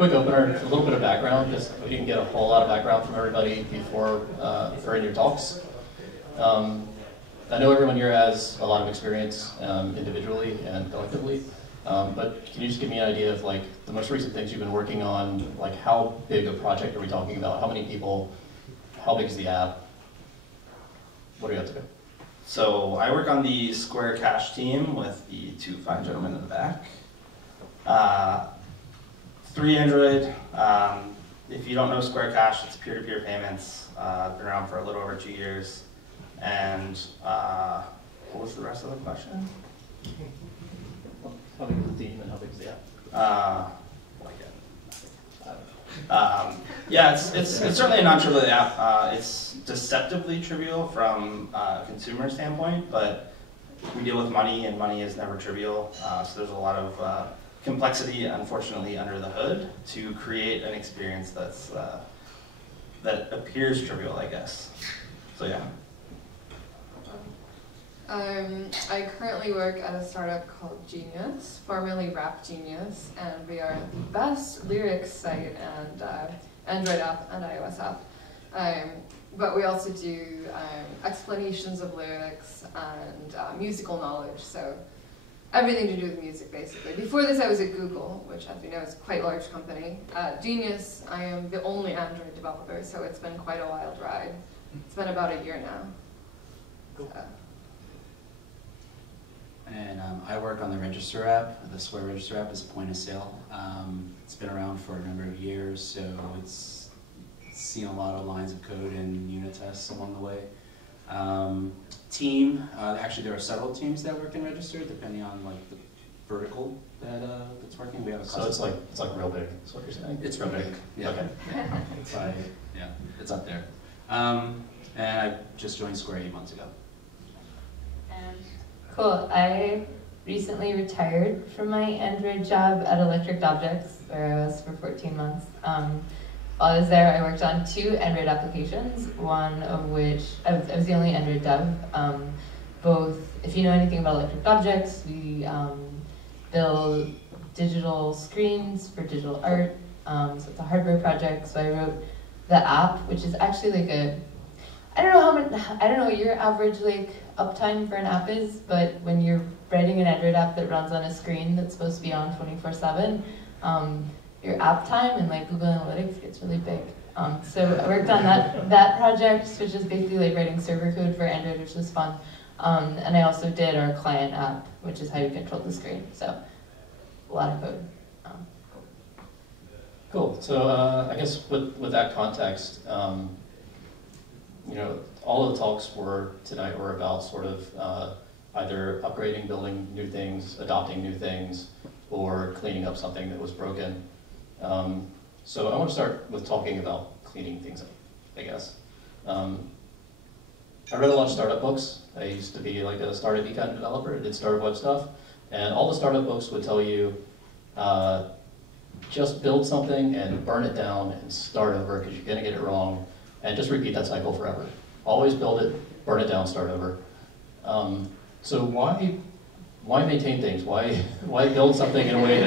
quick opener, a little bit of background, because we didn't get a whole lot of background from everybody before or in your talks. I know everyone here has a lot of experience individually and collectively, but can you just give me an idea of like the most recent things you've been working on? Like how big a project are we talking about? How many people? How big is the app? What are you up to? So I work on the Square Cash team with the two fine gentlemen in the back. 3 Android. If you don't know Square Cash, it's peer-to-peer payments. Been around for a little over 2 years. And what was the rest of the question? How big is the team and how big is the app? Yeah, it's certainly a non-trivial app. It's deceptively trivial from a consumer standpoint, but we deal with money, and money is never trivial. So there's a lot of complexity, unfortunately, under the hood to create an experience that's that appears trivial, I guess. So yeah. I currently work at a startup called Genius, formerly Rap Genius, and we are the best lyrics site and Android app and iOS app. But we also do explanations of lyrics and musical knowledge, so everything to do with music, basically. Before this, I was at Google, which, as you know, is quite a large company. At Genius, I am the only Android developer, so it's been quite a wild ride. It's been about a year now. Cool. So. And I work on the Register app. The Square Register app is point of sale. It's been around for a number of years, so it's seen a lot of lines of code and unit tests along the way. Team, actually there are several teams that work in Register depending on like the vertical that's working. We have a so it's like real big. That's what you're saying. It's real big. Yeah. Okay. Yeah, it's up there. And I just joined Square 8 months ago. Cool. I recently retired from my Android job at Electric Objects, where I was for 14 months. While I was there, I worked on 2 Android applications, one of which I was the only Android dev. Both, if you know anything about Electric Objects, we build digital screens for digital art. So it's a hardware project. So I wrote the app, which is actually like I don't know what your average like uptime for an app is, but when you're writing an Android app that runs on a screen that's supposed to be on 24/7, your app time and like Google Analytics gets really big. So I worked on that project, which is basically like writing server code for Android, which was fun. And I also did our client app, which is how you control the screen. So a lot of code. Cool. So I guess with that context, you know, all of the talks tonight were about sort of either upgrading, building new things, adopting new things, or cleaning up something that was broken. So I want to start with talking about cleaning things up, I guess. I read a lot of startup books. I used to be like a startup kind of developer. I did startup web stuff. And all the startup books would tell you, just build something and burn it down and start over because you're going to get it wrong. And just repeat that cycle forever. Always build it, burn it down, start over. So why maintain things? Why build something in a way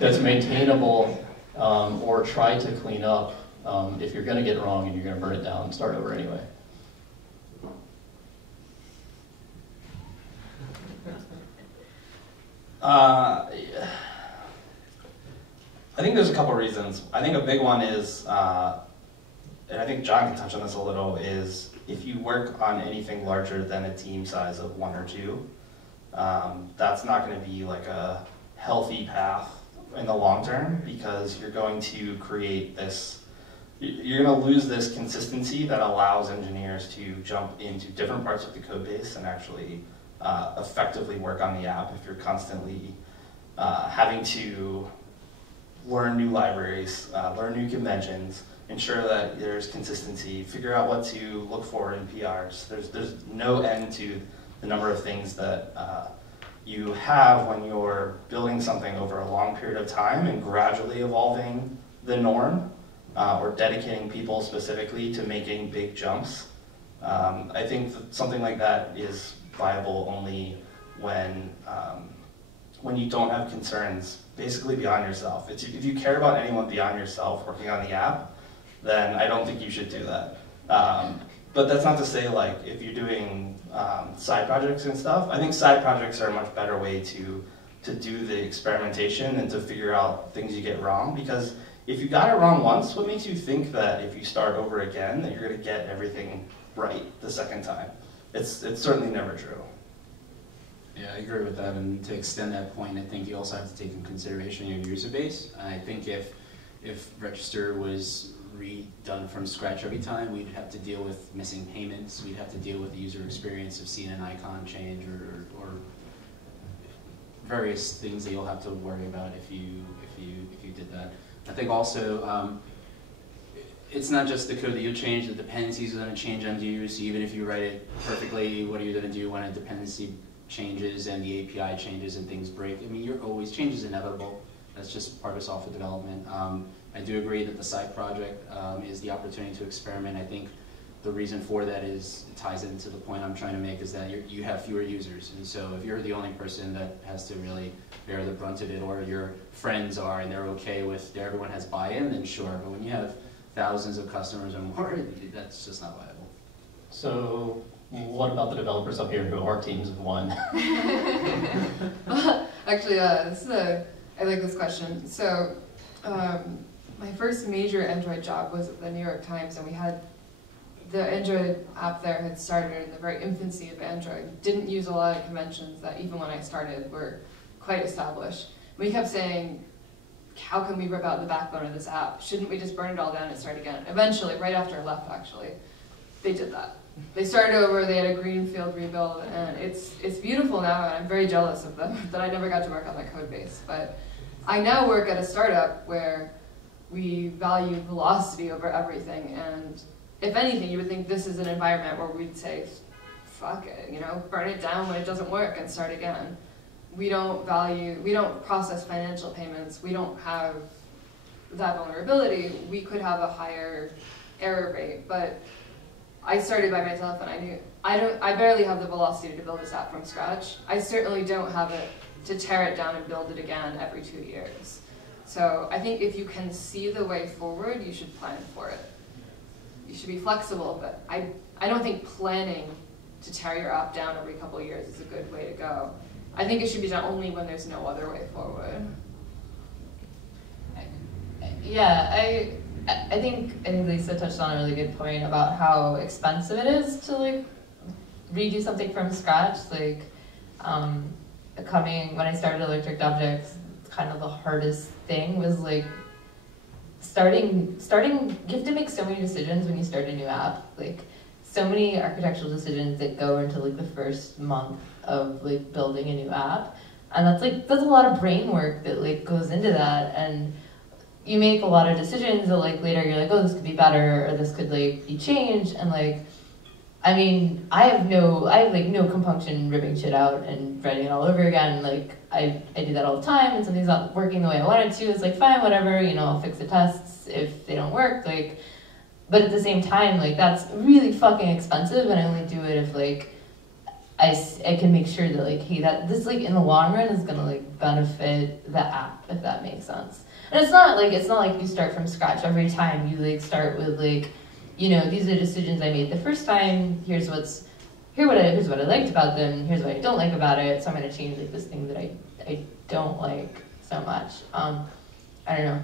that's maintainable, or try to clean up if you're going to get it wrong and you're going to burn it down and start over anyway? I think there's a couple reasons. I think a big one is, and I think John can touch on this a little, is if you work on anything larger than a team size of 1 or 2, that's not going to be like a healthy path in the long term, because you're going to create this, you're going to lose this consistency that allows engineers to jump into different parts of the code base and actually effectively work on the app if you're constantly having to learn new libraries, learn new conventions, ensure that there's consistency, figure out what to look for in PRs. There's no end to the number of things that you have when you're building something over a long period of time and gradually evolving the norm, or dedicating people specifically to making big jumps. I think that something like that is viable only when when you don't have concerns, basically beyond yourself. If you care about anyone beyond yourself working on the app, then I don't think you should do that. But that's not to say, like, if you're doing side projects and stuff, I think side projects are a much better way to do the experimentation and to figure out things you get wrong. Because if you got it wrong once, what makes you think that if you start over again, that you're going to get everything right the second time? It's certainly never true. Yeah, I agree with that, and to extend that point, I think you also have to take in consideration your user base. I think if Register was redone from scratch every time, we'd have to deal with missing payments, we'd have to deal with the user experience of seeing an icon change or various things that you'll have to worry about if you did that. I think also it's not just the code that you change, the dependencies are going to change on you, so even if you write it perfectly, what are you going to do when a dependency changes and the API changes and things break? I mean, change is inevitable. That's just part of software development. I do agree that the side project is the opportunity to experiment. I think the reason for that is, it ties into the point I'm trying to make, is that you have fewer users. And so if you're the only person that has to really bear the brunt of it, or your friends are and they're okay with, everyone has buy-in, then sure. But when you have thousands of customers or more, that's just not viable. So what about the developers up here who are teams of one? Actually, I like this question. So my first major Android job was at the New York Times, and we had the Android app there had started in the very infancy of Android. Didn't use a lot of conventions that even when I started were quite established. We kept saying, how can we rip out the backbone of this app? Shouldn't we just burn it all down and start again? Eventually, right after I left actually, they did that. They started over, they had a greenfield rebuild, and it's beautiful now, and I'm very jealous of them that I never got to work on that code base. But I now work at a startup where we value velocity over everything, and if anything, you would think this is an environment where we'd say, fuck it, burn it down when it doesn't work and start again. We don't process financial payments, we don't have that vulnerability. We could have a higher error rate, but I started by myself, and I knew I barely have the velocity to build this app from scratch. I certainly don't have it to tear it down and build it again every 2 years. So I think if you can see the way forward, you should plan for it. You should be flexible, but I don't think planning to tear your app down every couple of years is a good way to go. I think it should be done only when there's no other way forward. Yeah, I think Lisa touched on a really good point about how expensive it is to redo something from scratch. When I started Electric Objects, kind of the hardest thing was starting. You have to make so many decisions when you start a new app. So many architectural decisions that go into the first month of building a new app, and that's a lot of brain work that goes into that. And you make a lot of decisions that later you're oh, this could be better, or this could be changed. And I mean, I have no compunction ripping shit out and writing it all over again. I do that all the time, and something's not working the way I wanted to. It's fine, whatever, I'll fix the tests if they don't work. But at the same time, that's really fucking expensive, and I only do it if I can make sure that hey, this in the long run is gonna benefit the app, if that makes sense. And it's not like you start from scratch every time. You start with these are decisions I made the first time. Here's what I liked about them. Here's what I don't like about it. So I'm gonna change this thing that I don't like so much. I don't know.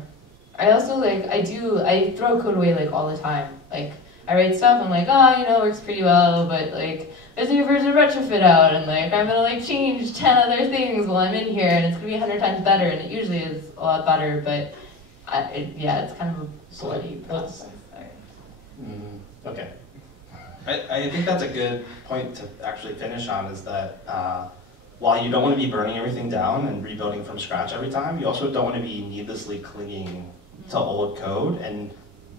I also I throw code away all the time. I write stuff. I'm it works pretty well, but there's a new version of retrofit out, and I'm gonna change 10 other things while I'm in here, and it's gonna be 100 times better, and it usually is a lot better. But it's kind of a bloody process. Okay. I think that's a good point to actually finish on, is that while you don't want to be burning everything down and rebuilding from scratch every time, you also don't want to be needlessly clinging to old code and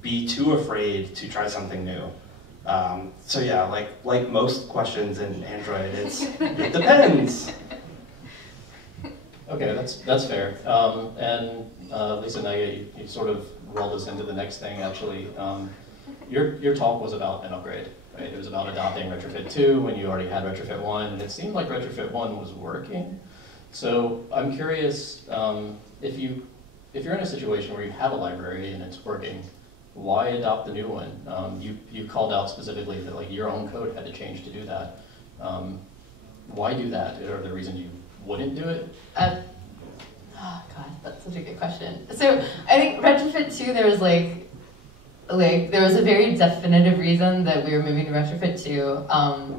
be too afraid to try something new. So yeah, like most questions in Android, it depends. Okay, that's fair. And Lisa, now you sort of rolled us into the next thing, actually. Your talk was about an upgrade, right? It was about adopting Retrofit 2 when you already had Retrofit 1, and it seemed like Retrofit 1 was working. So I'm curious, if you're in a situation where you have a library and it's working, why adopt the new one? You called out specifically that like your own code had to change to do that. Why do that? Are there reasons you wouldn't do it? Oh God, that's such a good question. So I think retrofit 2, there was there was a very definitive reason that we were moving to retrofit 2,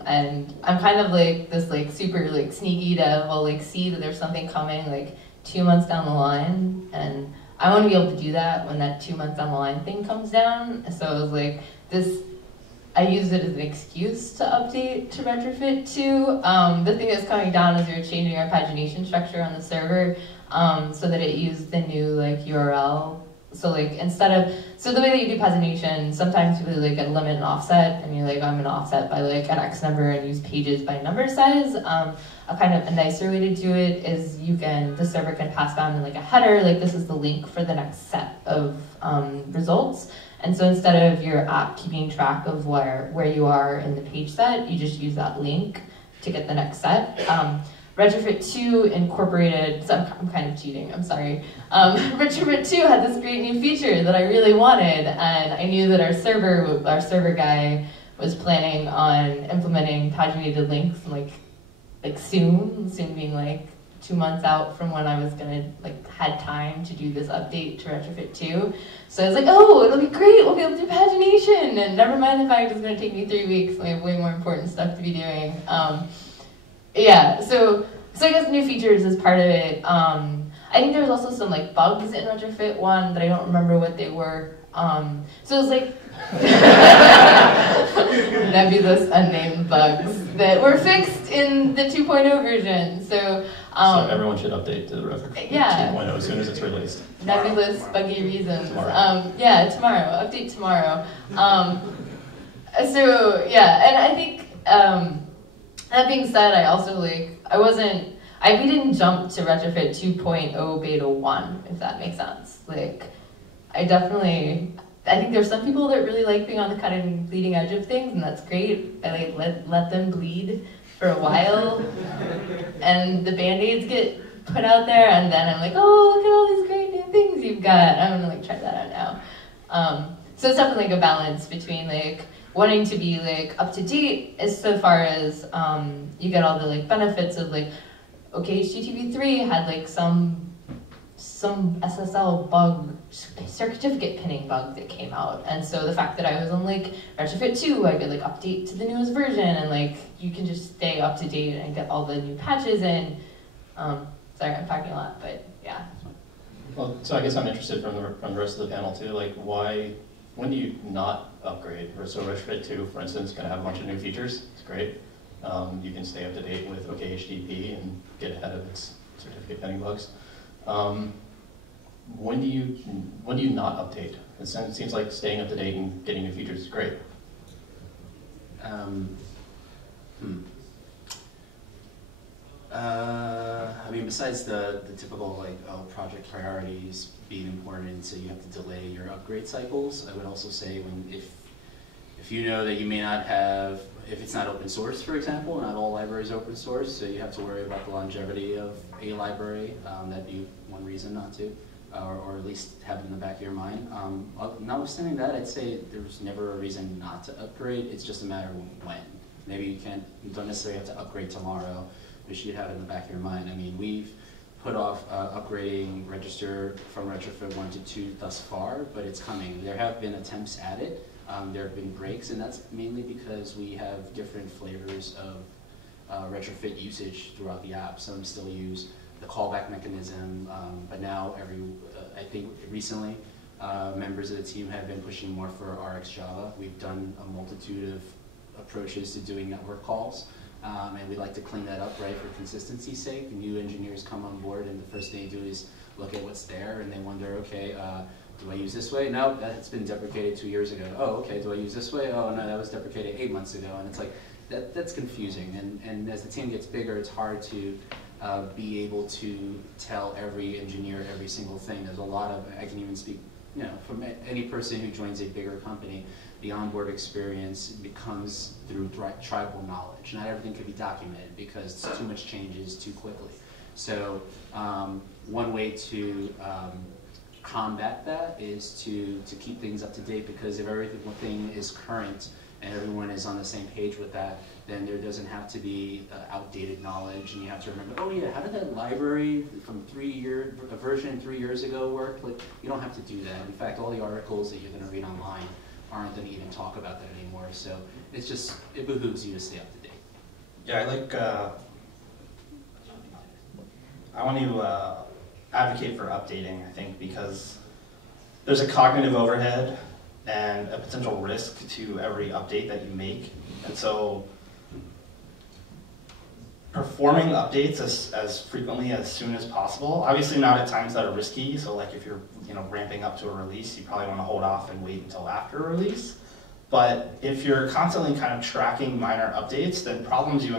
and I'm kind of like this super sneaky dev will see that there's something coming 2 months down the line, and I want to be able to do that when that 2 months down the line thing comes down. So it was this. I used it as an excuse to update to retrofit 2. The thing that's coming down is we were changing our pagination structure on the server so that it used the new URL. So the way that you do pagination, sometimes you really a limit and offset, and you're I'm gonna offset by an X number and use pages by number size. A kind of a nicer way to do it is the server can pass down in a header, this is the link for the next set of results. And so instead of your app keeping track of where you are in the page set, you just use that link to get the next set. Retrofit 2 incorporated, so I'm kind of cheating, I'm sorry. Retrofit 2 had this great new feature that I really wanted, and I knew that our server guy was planning on implementing paginated links soon being 2 months out from when I was gonna had time to do this update to retrofit 2. So I was oh, it'll be great, we'll be able to do pagination, and never mind the fact it's gonna take me 3 weeks, we have way more important stuff to be doing. Yeah, so I guess new features is part of it. I think there was also some bugs in retrofit 1 that I don't remember what they were. So it was nebulous, unnamed bugs that were fixed in the 2.0 version. So everyone should update to the retrofit 2.0 as soon as it's released. Nebulous, buggy reasons. Tomorrow. Yeah, tomorrow. Update tomorrow. So yeah, and I think that being said, I also we didn't jump to retrofit 2.0 beta 1, if that makes sense. I think there's some people that really like being on the cutting and bleeding edge of things, and that's great. I let them bleed for a while, and the band-aids get put out there, and then I'm oh, look at all these great new things you've got. I'm gonna try that out now. So it's definitely a balance between wanting to be up to date as so far as you get all the benefits of okay, HTTP3 had some SSL bug, certificate pinning bug that came out, and so the fact that I was on retrofit 2, I could update to the newest version, and you can just stay up to date and get all the new patches in. Sorry, I'm talking a lot, but yeah. Well, so I guess I'm interested from the rest of the panel too. When do you not upgrade? So retrofit 2, for instance, is going to have a bunch of new features. It's great. You can stay up to date with OKHTTP and get ahead of its certificate pinning bugs. When do you not update? It seems like staying up to date and getting new features is great. I mean, besides the typical project priorities being important, so you have to delay your upgrade cycles, I would also say if you know that you may not have, if it's not open source, for example, not all libraries are open source, so you have to worry about the longevity of a library. That'd be one reason not to, or at least have it in the back of your mind. Notwithstanding that, I'd say there's never a reason not to upgrade. It's just a matter of when. Maybe you don't necessarily have to upgrade tomorrow, but you should have it in the back of your mind. I mean, we've put off upgrading register from retrofit 1 to 2 thus far, but it's coming. There have been attempts at it. There have been breaks, and that's mainly because we have different flavors of retrofit usage throughout the app. Some still use the callback mechanism, but now I think recently, members of the team have been pushing more for RxJava. We've done a multitude of approaches to doing network calls, and we'd like to clean that up, right, for consistency's sake. New engineers come on board, and the first thing they do is look at what's there, and they wonder, okay, do I use this way? No, that's been deprecated 2 years ago. Oh, okay, do I use this way? Oh, no, that was deprecated 8 months ago. And it's that's confusing. And as the team gets bigger, it's hard to be able to tell every engineer every single thing. There's a lot of, I can even speak, from any person who joins a bigger company, the onboard experience becomes through tribal knowledge. Not everything can be documented because too much changes too quickly. So one way to combat that is to keep things up to date, because if everything is current and everyone is on the same page with that, then there doesn't have to be outdated knowledge, and you have to remember, oh yeah, how did that library from a version 3 years ago work? Like, you don't have to do that. In fact, all the articles that you're going to read online aren't going to even talk about that anymore. So it's just, it behooves you to stay up to date. Yeah, I want to advocate for updating, I think, because there's a cognitive overhead and a potential risk to every update that you make. And so performing updates as frequently as soon as possible, obviously not at times that are risky. So like if you're ramping up to a release, you probably want to hold off and wait until after a release. But if you're constantly kind of tracking minor updates, then problems you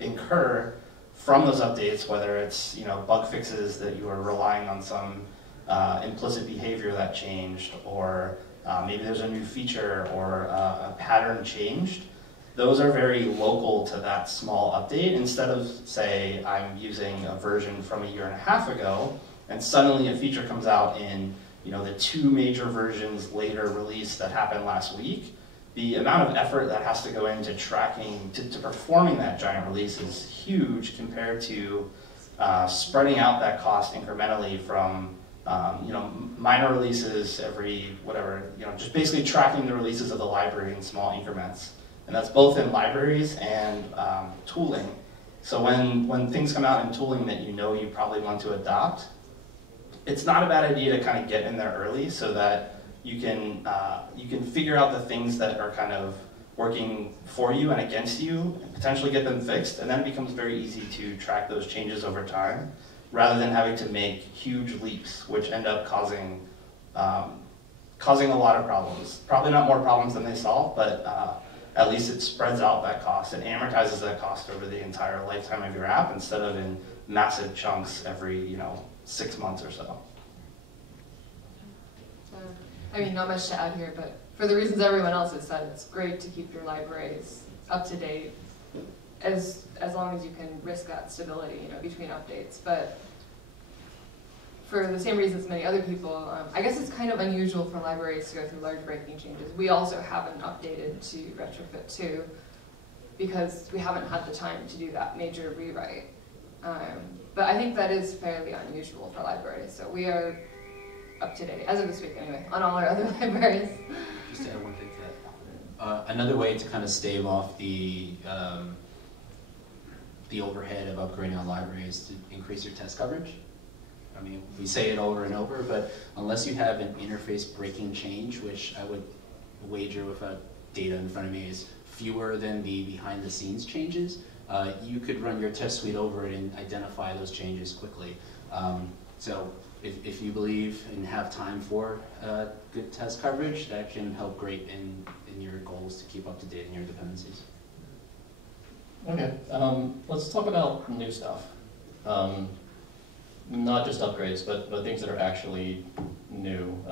incur from those updates, whether it's bug fixes that you are relying on some implicit behavior that changed, or maybe there's a new feature or a pattern changed, those are very local to that small update. Instead of, say, I'm using a version from 1.5 years ago, and suddenly a feature comes out in the 2 major versions later release that happened last week, the amount of effort that has to go into tracking, to performing that giant release is huge compared to spreading out that cost incrementally from minor releases every whatever, just basically tracking the releases of the library in small increments. And that's both in libraries and tooling. So when things come out in tooling that you probably want to adopt, it's not a bad idea to kind of get in there early so that you can figure out the things that are kind of working for you and against you, and potentially get them fixed, and then it becomes very easy to track those changes over time, rather than having to make huge leaps, which end up causing a lot of problems. Probably not more problems than they solve, but at least it spreads out that cost. It amortizes that cost over the entire lifetime of your app instead of in massive chunks every 6 months or so. I mean, not much to add here, but for the reasons everyone else has said, it's great to keep your libraries up to date as long as you can risk that stability, between updates. But for the same reasons many other people, I guess it's kind of unusual for libraries to go through large breaking changes. We also haven't updated to retrofit 2 because we haven't had the time to do that major rewrite. But I think that is fairly unusual for libraries. So we are up to date, as of this week anyway, on all our other libraries. Just to add one thing to that. Another way to kind of stave off the overhead of upgrading a library is to increase your test coverage. I mean, we say it over and over, but unless you have an interface breaking change, which I would wager without data in front of me is fewer than the behind the scenes changes, you could run your test suite over it and identify those changes quickly. So if you believe and have time for good test coverage, that can help great in your goals to keep up to date in your dependencies. Okay, let's talk about new stuff. Not just upgrades, but things that are actually new.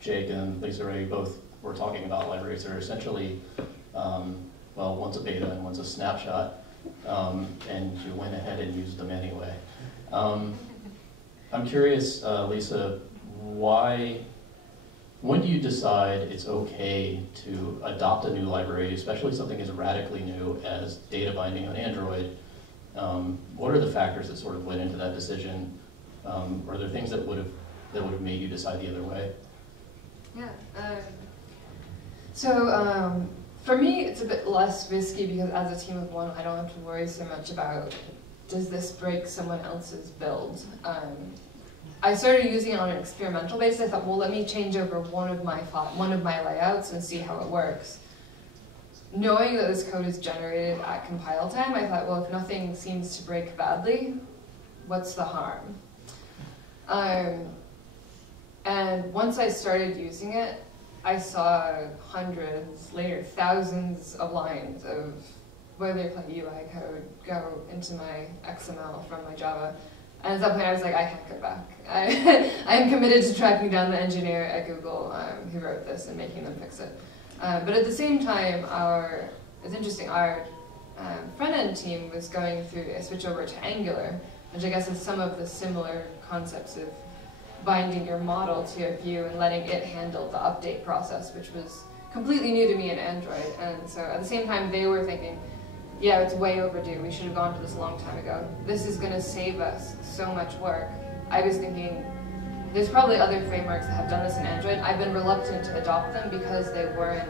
Jake and Lisa Ray both were talking about libraries that are essentially, well, one's a beta and one's a snapshot, and you went ahead and used them anyway. I'm curious, Lisa, when do you decide it's okay to adopt a new library, especially something as radically new as data binding on Android? What are the factors that sort of went into that decision? Are there things that would have made you decide the other way? Yeah. So for me, it's a bit less risky because as a team of one, I don't have to worry so much about does this break someone else's build. I started using it on an experimental basis. I thought, well, let me change over one of my layouts and see how it works. Knowing that this code is generated at compile time, I thought, well, if nothing seems to break badly, what's the harm? And once I started using it, I saw hundreds, later thousands of lines of boilerplate UI code go into my XML from my Java. And at that point, I was like, I can't go back. I'm committed to tracking down the engineer at Google who wrote this and making them fix it. But at the same time, it's interesting, our front-end team was going through a switch over to Angular, which I guess is some of the similar concepts of binding your model to your view and letting it handle the update process, which was completely new to me in Android. And so at the same time, they were thinking, yeah, it's way overdue. We should have gone to this a long time ago. This is going to save us so much work. I was thinking, there's probably other frameworks that have done this in Android. I've been reluctant to adopt them because they weren't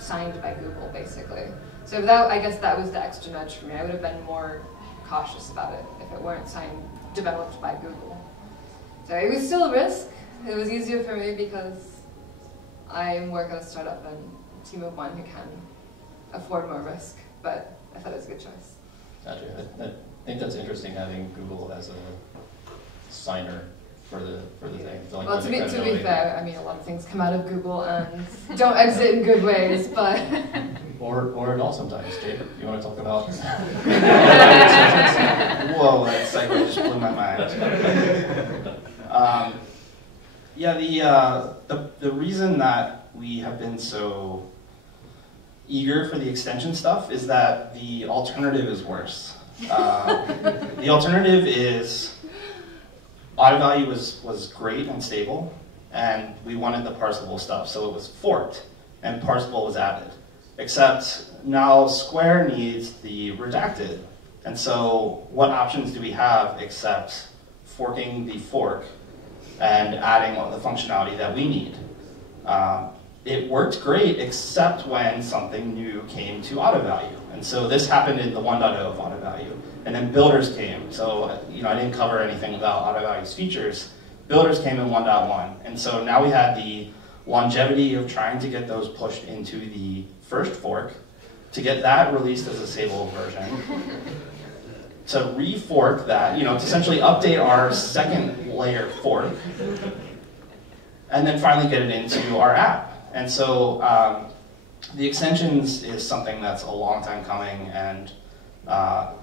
signed by Google, basically. So that, I guess that was the extra nudge for me. I would have been more cautious about it if it weren't developed by Google. So it was still a risk. It was easier for me because I work at a startup and a team of one who can afford more risk, but I thought it was a good choice. Gotcha. I think that's interesting having Google as a signer for the thing. So like Well, to be fair, I mean, a lot of things come out of Google and don't exit in good ways, but... or at all sometimes. Jake, you want to talk about? Whoa, that segue just blew my mind. Yeah, the reason that we have been so eager for the extension stuff is that the alternative is worse. The alternative is auto value was great and stable, and we wanted the parsable stuff, so it was forked, and parsable was added. Except now Square needs the redacted, and so what options do we have except forking the fork and adding all the functionality that we need? It worked great except when something new came to auto value. And so this happened in the 1.0 of auto value. And then builders came. So I didn't cover anything about auto value's features. Builders came in 1.1. And so now we had the longevity of trying to get those pushed into the first fork, to get that released as a stable version, to refork that, to essentially update our second layer fork, and then finally get it into our app. And so the extensions is something that's a long time coming and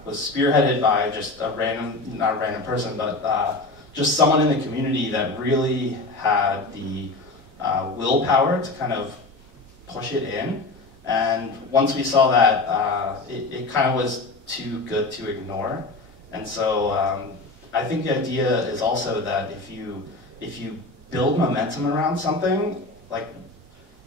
was spearheaded by just not a random person, but just someone in the community that really had the willpower to kind of push it in. And once we saw that, it kind of was too good to ignore. And so I think the idea is also that if you build momentum around something, like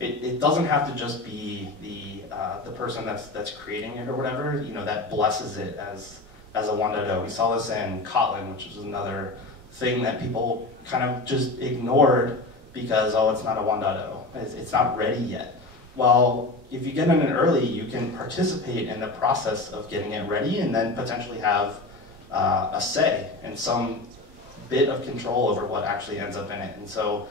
it doesn't have to just be the person that's creating it or whatever, that blesses it as a 1.0. We saw this in Kotlin, which was another thing that people kind of just ignored because, oh, it's not a 1.0. It's not ready yet. Well, if you get in it early, you can participate in the process of getting it ready and then potentially have a say and some bit of control over what actually ends up in it. And so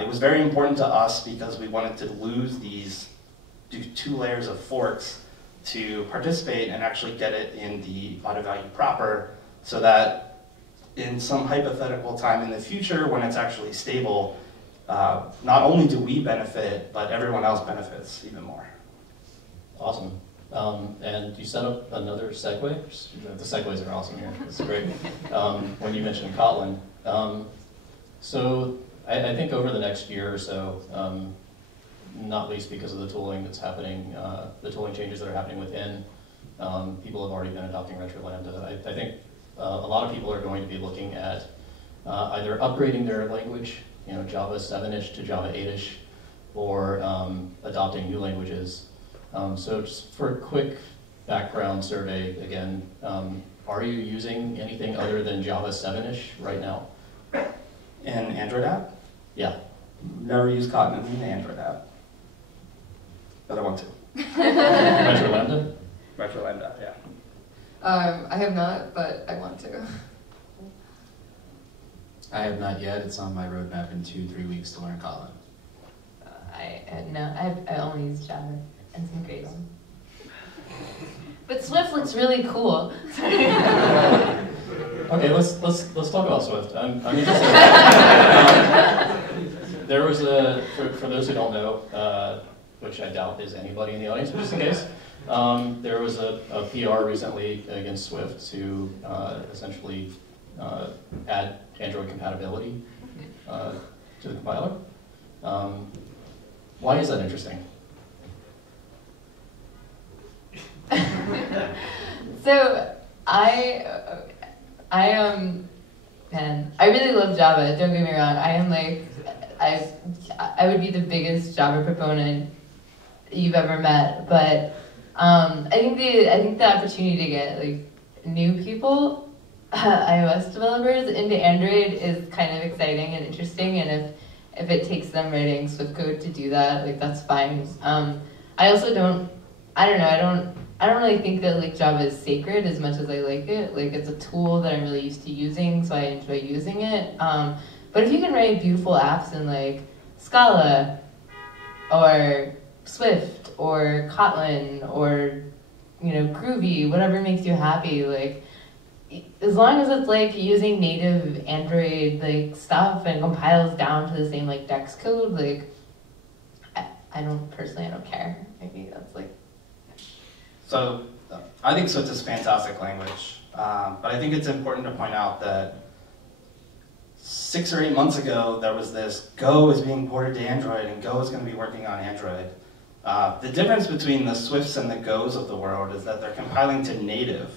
it was very important to us because we wanted to lose these 2 layers of forks to participate and actually get it in the auto value proper, so that in some hypothetical time in the future when it's actually stable, not only do we benefit, but everyone else benefits even more. Awesome. And you set up another segue. The segues are awesome here. It's great. When you mentioned Kotlin. So I think over the next year or so, not least because of the tooling that's happening, the tooling changes that are happening within, people have already been adopting retro lambda. I think a lot of people are going to be looking at either upgrading their language, Java 7-ish to Java 8-ish, or adopting new languages. So just for a quick background survey, again, are you using anything other than Java 7-ish right now? In Android app? Yeah. Never used Kotlin in the Android app. But I want to. Retro lambda? Retro lambda, yeah. I have not, but I want to. I have not yet. It's on my roadmap in 2-3 weeks to learn Kotlin. I only use Java and some Gradle. But Swift looks really cool. Okay, let's talk about Swift. I'm interested. There was for those who don't know, which I doubt is anybody in the audience, but just in case, there was a PR recently against Swift to essentially add Android compatibility to the compiler. Why is that interesting? So I am, and I really love Java. Don't get me wrong. I am like, I would be the biggest Java proponent you've ever met. But I think the opportunity to get like new people, iOS developers, into Android is kind of exciting and interesting. And if it takes them writing Swift code to do that, like that's fine. I also don't. I don't really think that like Java is sacred as much as I like it. Like it's a tool that I'm really used to using, so I enjoy using it. But if you can write beautiful apps in like Scala or Swift or Kotlin or Groovy, whatever makes you happy, like as long as it's like using native Android like stuff and compiles down to the same like Dex code, like I don't care. Maybe that's like. So I think Swift is a fantastic language, but I think it's important to point out that 6 or 8 months ago there was this Go is being ported to Android and Go is going to be working on Android. The difference between the Swifts and the Go's of the world is that they're compiling to native.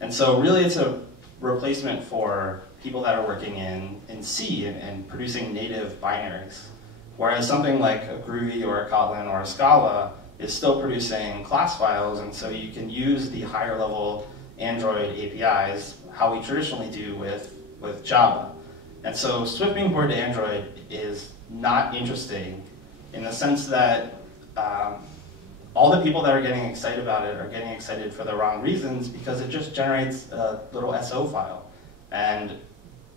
And so really it's a replacement for people that are working in C and producing native binaries. Whereas something like a Groovy or a Kotlin or a Scala is still producing class files, and so you can use the higher level Android APIs, how we traditionally do with Java. And so Swift being ported to Android is not interesting in the sense that all the people that are getting excited about it are getting excited for the wrong reasons, because it just generates a little SO file. And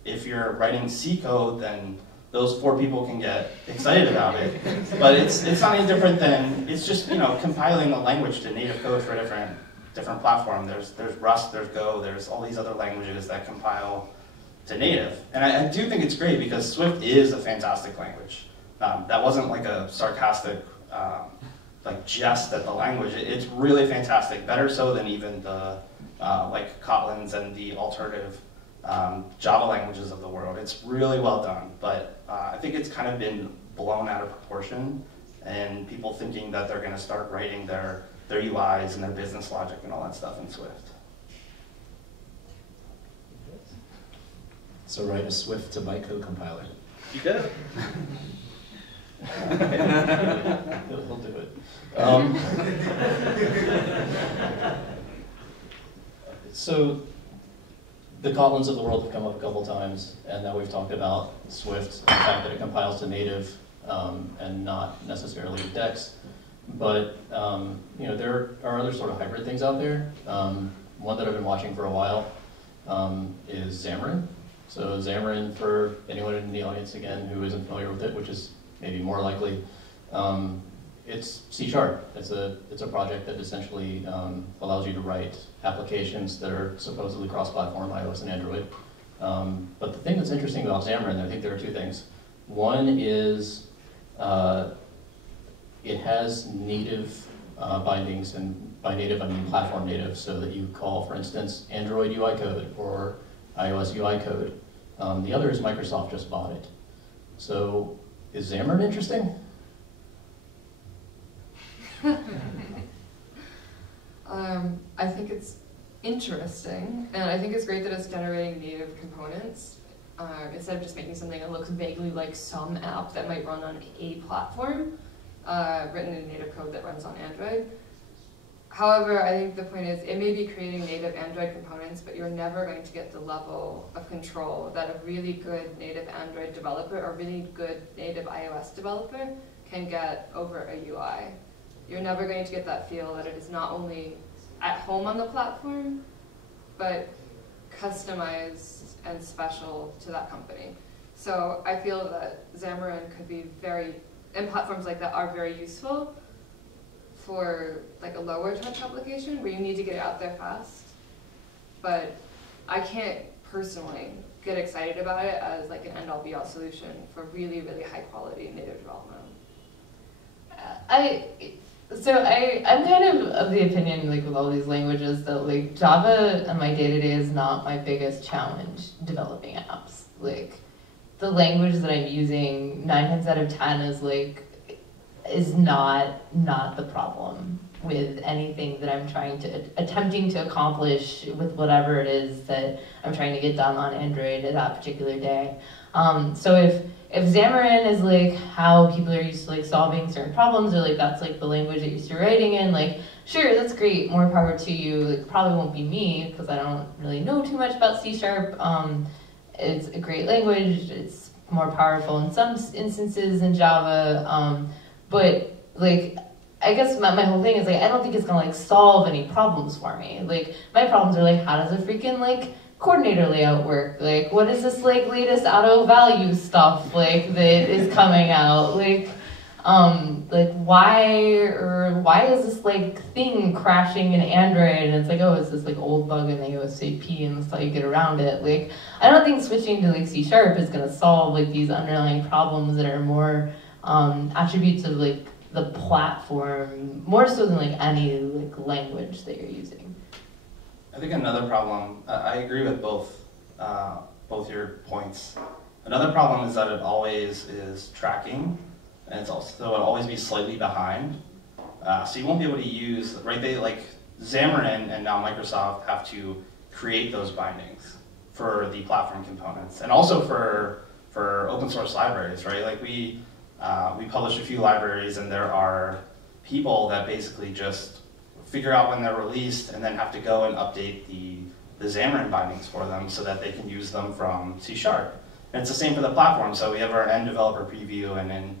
if you're writing C code, then those 4 people can get excited about it. But it's not any different than, it's just compiling a language to native code for a different platform. There's Rust, there's Go, there's all these other languages that compile to native. And I do think it's great because Swift is a fantastic language. That wasn't like a sarcastic like jest at the language. It's really fantastic, better so than even the like Kotlins and the alternative Java languages of the world. It's really well done, but I think it's kind of been blown out of proportion, and people thinking that they're going to start writing their UIs and their business logic and all that stuff in Swift. So write a Swift to bytecode compiler. You did it. He'll do it. So the Kotlins of the world have come up a couple times, and now we've talked about Swift, the fact that it compiles to native and not necessarily Dex. But there are other sort of hybrid things out there. One that I've been watching for a while is Dameron. So Dameron, for anyone in the audience again who isn't familiar with it, which is maybe more likely, it's C#. It's a project that essentially allows you to write applications that are supposedly cross-platform, iOS and Android. But the thing that's interesting about Dameron, I think there are 2 things. One is it has native bindings, and by native I mean platform native, so that you call, for instance, Android UI code or iOS UI code. The other is Microsoft just bought it. So is Dameron interesting? I think it's interesting, and I think it's great that it's generating native components instead of just making something that looks vaguely like some app that might run on a platform, written in native code that runs on Android. However, I think the point is it may be creating native Android components, but you're never going to get the level of control that a really good native Android developer or really good native iOS developer can get over a UI. You're never going to get that feel that it is not only at home on the platform, but customized and special to that company. So I feel that Dameron could be and platforms like that are very useful for like a lower touch application where you need to get it out there fast. But I can't personally get excited about it as like an end-all be-all solution for really, really high quality native development. I'm kind of the opinion, like with all these languages, that like Java on my day-to-day is not my biggest challenge developing apps. Like the language that I'm using 9 times out of 10 is not the problem. with anything that I'm attempting to accomplish with whatever it is that I'm trying to get done on Android at that particular day. So if Xamarin is like how people are used to like solving certain problems, or like that's like the language that you're used to writing in, like sure, that's great, more power to you. Like probably won't be me because I don't really know too much about C#. It's a great language. It's more powerful in some instances than Java, but like I guess my whole thing is like I don't think it's gonna like solve any problems for me. Like my problems are like how does a freaking like coordinator layout work? Like what is this like latest auto value stuff like that is coming out? Like why is this like thing crashing in Android? And it's like, oh, it's this like old bug in the OSAP and that's how you get around it. Like I don't think switching to like C# is gonna solve like these underlying problems that are more attributes of like the platform, more so than like any like language that you're using. I think another problem, I agree with both your points. Another problem is that it always is tracking, and it's also it'll always be slightly behind. So you won't be able to use, right, they like Xamarin and now Microsoft have to create those bindings for the platform components, and also for open source libraries, right? Like we publish a few libraries, and there are people that basically just figure out when they're released and then have to go and update the Xamarin bindings for them so that they can use them from C#. And it's the same for the platform. So we have our end developer preview, and in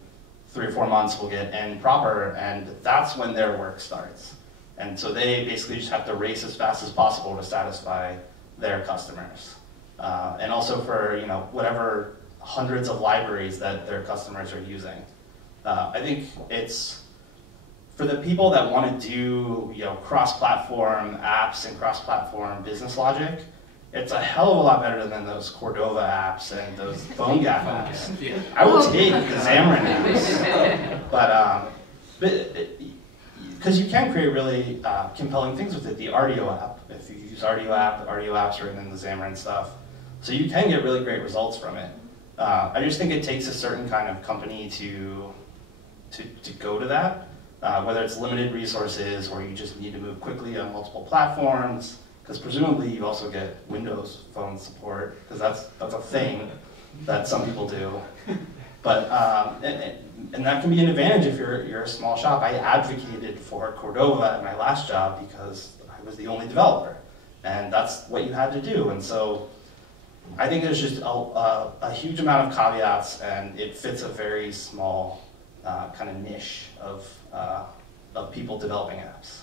3 or 4 months we'll get end proper, and that's when their work starts. And so they basically just have to race as fast as possible to satisfy their customers. And also for whatever hundreds of libraries that their customers are using. I think it's for the people that want to do cross-platform apps and cross-platform business logic. It's a hell of a lot better than those Cordova apps and those PhoneGap apps. I will take the Xamarin apps, but because you can create really compelling things with it. The RDO app, if you use RDO app, the RDO apps are in the Xamarin stuff, so you can get really great results from it. I just think it takes a certain kind of company to go to that, whether it's limited resources or you just need to move quickly on multiple platforms, because presumably you also get Windows Phone support, because that's a thing that some people do. But and that can be an advantage if you're a small shop. I advocated for Cordova at my last job because I was the only developer, and that's what you had to do. And so I think there's just a huge amount of caveats, and it fits a very small kind of niche of people developing apps.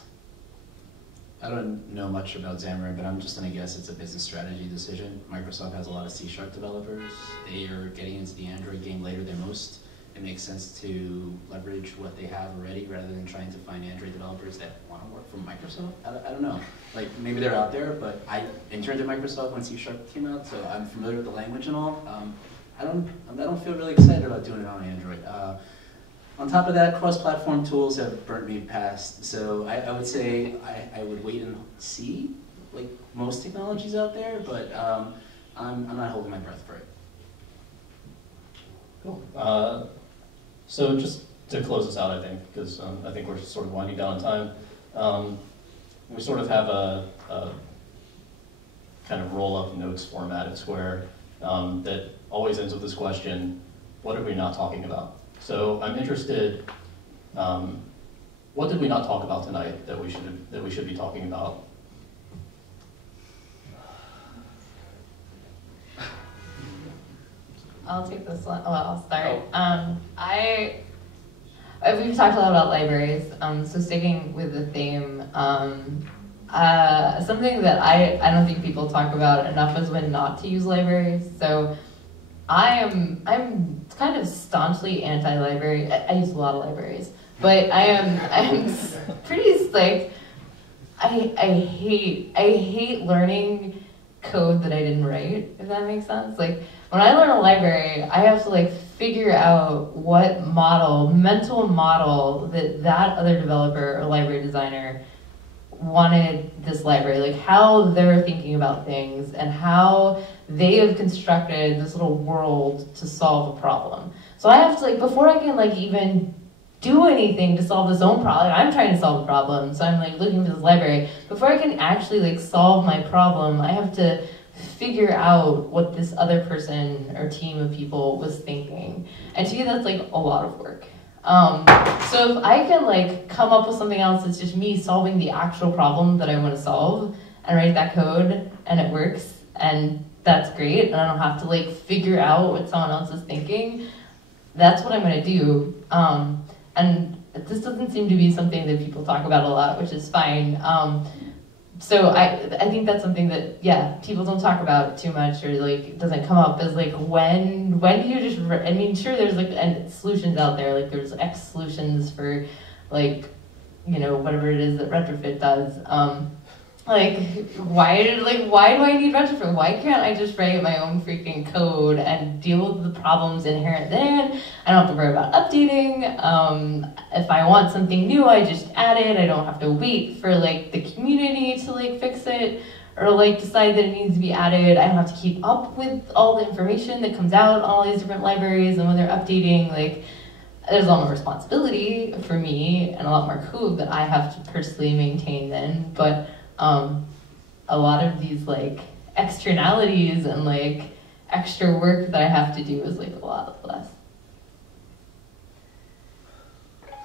I don't know much about Xamarin, but I'm just going to guess it's a business strategy decision. Microsoft has a lot of C# developers. They are getting into the Android game later than most. It makes sense to leverage what they have already rather than trying to find Android developers that want to work for Microsoft. I don't know. Like maybe they're out there, but I interned at Microsoft when C# came out, so I'm familiar with the language and all. I don't feel really excited about doing it on Android. On top of that, cross-platform tools have burnt me past, so I would say I would wait and see, like most technologies out there, but I'm not holding my breath for it. Cool. So just to close this out, I think, because I think we're sort of winding down on time, we sort of have a kind of roll-up notes format at Square that always ends with this question: what are we not talking about? So I'm interested, what did we not talk about tonight that we should be talking about? I'll take this one. Well, I'll start. We've talked a lot about libraries, so sticking with the theme, something that I don't think people talk about enough is when not to use libraries. So I'm kind of staunchly anti-library. I use a lot of libraries, but I'm pretty like I hate learning code that I didn't write, if that makes sense. Like when I learn a library, I have to like figure out what mental model that other developer or library designer wanted this library, like how they're thinking about things and how they have constructed this little world to solve a problem. So I have to, like, before I can like even do anything to solve his own problem. I'm trying to solve a problem, so I'm like looking for this library. Before I can actually like solve my problem, I have to figure out what this other person or team of people was thinking. And to me, that's like a lot of work. So if I can like come up with something else that's just me solving the actual problem that I want to solve and write that code and it works and that's great and I don't have to like figure out what someone else is thinking, that's what I'm going to do. And this doesn't seem to be something that people talk about a lot, which is fine. So I think that's something that, yeah, people don't talk about too much, or like it doesn't come up as like when do you just, I mean, sure, there's like solutions out there, like there's X solutions for like, you know, whatever it is that retrofit does. Like why do I need retrofit? Why can't I just write my own freaking code and deal with the problems inherent therein? I don't have to worry about updating. If I want something new, I just add it. I don't have to wait for like the community to like fix it or like decide that it needs to be added. I don't have to keep up with all the information that comes out on all these different libraries and when they're updating. Like there's a lot more responsibility for me and a lot more code that I have to personally maintain then. But a lot of these like externalities and like extra work that I have to do is like a lot less.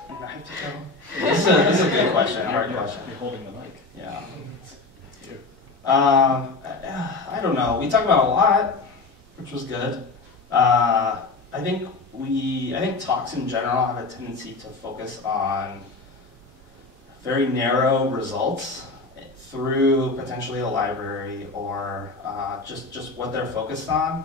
I have to go. This is a good question, a hard question. You're holding the mic. Yeah. I don't know. We talked about a lot, which was good. I think talks in general have a tendency to focus on very narrow results through potentially a library or just what they're focused on.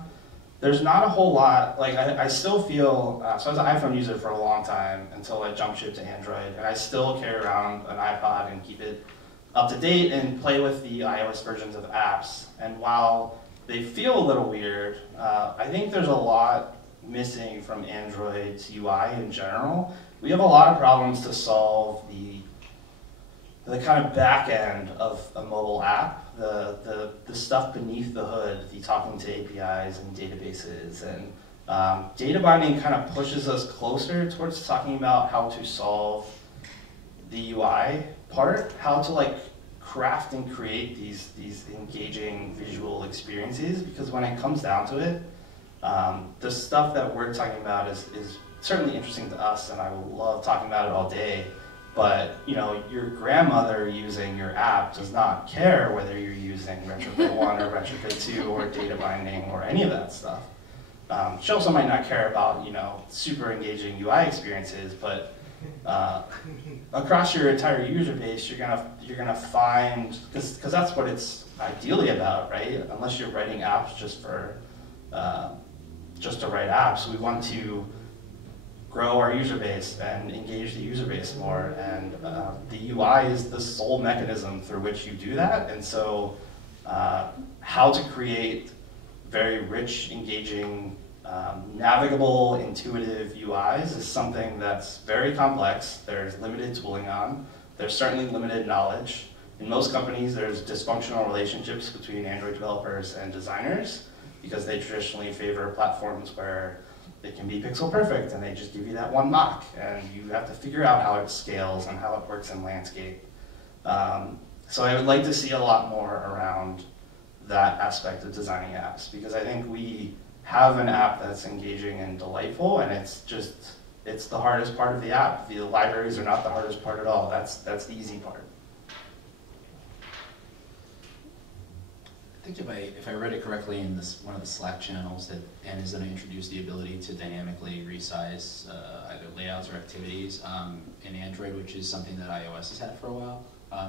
There's not a whole lot, like I still feel, so I was an iPhone user for a long time until I jumped ship to Android, and I still carry around an iPod and keep it up to date and play with the iOS versions of apps. And while they feel a little weird, I think there's a lot missing from Android's UI in general. We have a lot of problems to solve the kind of back end of a mobile app, the stuff beneath the hood, the talking to APIs and databases, and data binding kind of pushes us closer towards talking about how to solve the UI part, how to like craft and create these engaging visual experiences, because when it comes down to it, the stuff that we're talking about is certainly interesting to us, and I love talking about it all day. But you know, your grandmother using your app does not care whether you're using Retrofit 1 or Retrofit 2 or data binding or any of that stuff. She also might not care about, you know, super engaging UI experiences, but across your entire user base, you're gonna find, because that's what it's ideally about, right? Unless you're writing apps just to write apps, we want to grow our user base and engage the user base more, and the UI is the sole mechanism through which you do that. And so how to create very rich, engaging, navigable, intuitive UIs is something that's very complex. There's limited tooling on. There's certainly limited knowledge. In most companies, there's dysfunctional relationships between Android developers and designers because they traditionally favor platforms where it can be pixel perfect and they just give you that one mock and you have to figure out how it scales and how it works in landscape. So I would like to see a lot more around that aspect of designing apps, because I think we have an app that's engaging and delightful, and it's the hardest part of the app. The libraries are not the hardest part at all. That's the easy part. I think if I read it correctly in one of the Slack channels, that Anne is going to introduce the ability to dynamically resize either layouts or activities in Android, which is something that iOS has had for a while.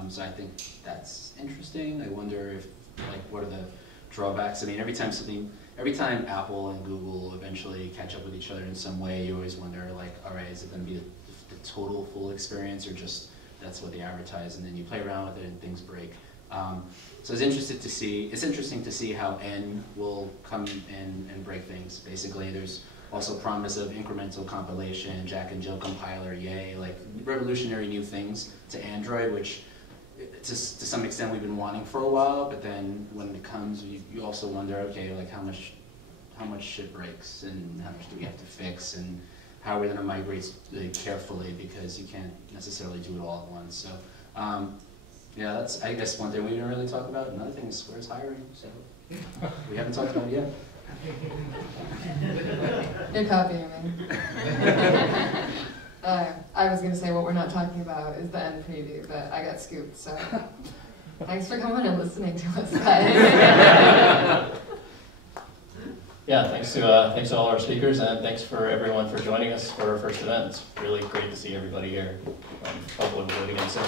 So I think that's interesting. I wonder if, like, what are the drawbacks? I mean, every time Apple and Google eventually catch up with each other in some way, you always wonder, like, all right, is it going to be the total full experience, or just that's what they advertise, and then you play around with it and things break. So it's interesting to see how N will come in and break things. Basically, there's also promise of incremental compilation, Jack and Jill compiler, yay, like revolutionary new things to Android, which to some extent we've been wanting for a while, but then when it comes, you also wonder, okay, like how much shit breaks and how much do we have to fix, and how are we going to migrate carefully, because you can't necessarily do it all at once. So yeah, that's, I guess, one thing we didn't really talk about. Another thing is Square's hiring, so we haven't talked about it yet. You're copying me. I was going to say what we're not talking about is the end preview, but I got scooped, so thanks for coming and listening to us, guys. Yeah, thanks to all our speakers, and thanks for everyone for joining us for our first event. It's really great to see everybody here. Hopefully we'll do it again soon.